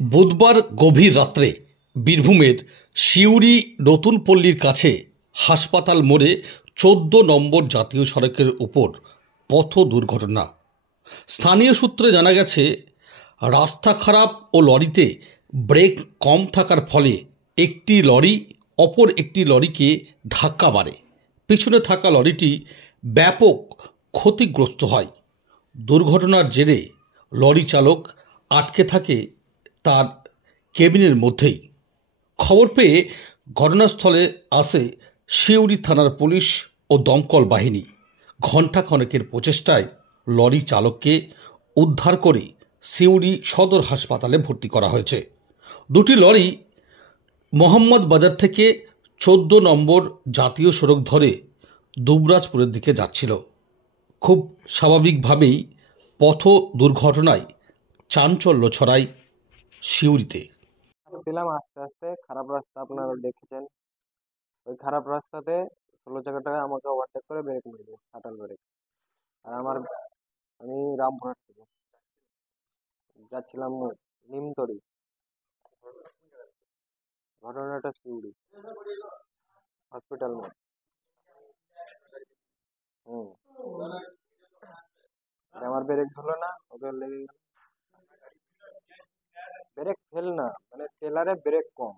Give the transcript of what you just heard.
বুধবার গভীর রাত্রে বীরভূমের সিউড়ি নতুন পল্লীর কাছে হাসপাতাল মোড়ে ১৪ নম্বর জাতীয় সড়কের উপর পথ দুর্ঘটনা। স্থানীয় সূত্রে জানা গেছে, রাস্তা খারাপ ও লরিতে ব্রেক কম থাকার ফলে একটি লরি অপর একটি লরিকে ধাক্কা মারে। পিছনে থাকা লরিটি ব্যাপক ক্ষতিগ্রস্ত হয়। দুর্ঘটনার জেরে লরি চালক আটকে থাকে তার কেবিনের মধ্যেই। খবর পেয়ে ঘটনাস্থলে আসে সিউড়ি থানার পুলিশ ও দমকল বাহিনী। ঘণ্টাখানেকের প্রচেষ্টায় লরি চালককে উদ্ধার করে সিউড়ি সদর হাসপাতালে ভর্তি করা হয়েছে। দুটি লরি মোহাম্মদ বাজার থেকে ১৪ নম্বর জাতীয় সড়ক ধরে দুবরাজপুরের দিকে যাচ্ছিল। খুব স্বাভাবিকভাবেই পথ দুর্ঘটনায় চাঞ্চল্য ছড়ায় সিউড়িতে। আসছিলাম আস্তে আস্তে, খারাপ রাস্তা আপনারা দেখেছেন। ওই খারাপ রাস্তাতে ১৬ চাকাটায় আমাকে ওভারটেক করে ব্রেক মেরে দিয়েছে, শাটাল ব্রেক। আর আমি রামপুরহাট থেকে যাচ্ছিলাম নিমতড়ি। ঘটনাটা সিউড়ি হসপিটাল মোড়। হুম। আমার ব্রেক ধরলো না, ওদের লেগে গেল। ব্রেক ফেল না, মানে ট্রেলারে ব্রেক কম।